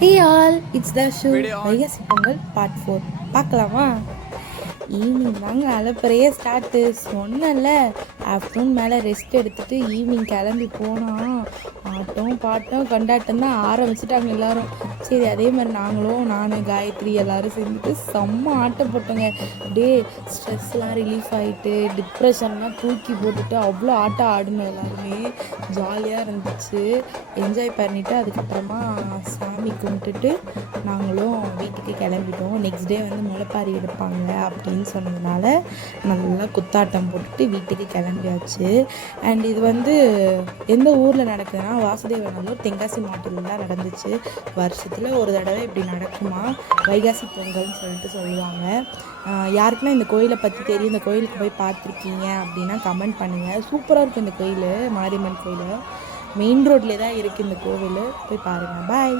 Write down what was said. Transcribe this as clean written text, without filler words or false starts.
Hey all, it's the show Vaikasi Pongal part 4 பார்க்கலாமா? Evening தாங்க அலப்பறையே start. சொன்னல ஆஃப்டர்நூன் மேலே ரெஸ்ட் எடுத்துகிட்டு ஈவினிங் கிளம்பி போனால் ஆட்டம் பாட்டம் கொண்டாட்டம் தான் ஆரம்பிச்சிட்டாங்க எல்லோரும். சரி, அதே மாதிரி நான் காயத்ரி எல்லோரும் சேர்ந்துட்டு செம்ம ஆட்டம் போட்டோங்க. அப்படியே ஸ்ட்ரெஸ்லாம் ரிலீஃப் ஆகிட்டு டிப்ரெஷன்லாம் தூக்கி போட்டுட்டு அவ்வளோ ஆட்டம் ஆடணும். எல்லாருமே ஜாலியாக இருந்துச்சு. என்ஜாய் பண்ணிவிட்டு அதுக்கப்புறமா சாமி கும்பிட்டுட்டு நாங்களும் வீட்டுக்கு கிளம்பிட்டோம். நெக்ஸ்ட் டே வந்து முளைப்பாரி எடுப்பாங்க அப்படின்னு சொன்னதுனால நல்லா குத்தாட்டம் போட்டுட்டு வீட்டுக்கு கிளம்பியாச்சு. அண்ட் இது வந்து எந்த ஊரில் நடக்குதுன்னா வாசுதேவநல்லூர் தென்காசி மாவட்டத்தில் தான் நடந்துச்சு. வருஷத்தில் ஒரு தடவை இப்படி நடக்குமா, வைகாசி பொங்கல்னு சொல்லிட்டு சொல்லுவாங்க. யாருக்குன்னா இந்த கோயிலை பற்றி தெரியும், இந்த கோயிலுக்கு போய் பார்த்துருக்கீங்க அப்படின்னா கமெண்ட் பண்ணுங்கள். சூப்பராக இருக்கும் இந்த கோயில், மாரியம்மன் கோயில். மெயின் ரோட்லேயே தான் இருக்குது இந்த கோவில், போய் பாருங்கள். பாய்.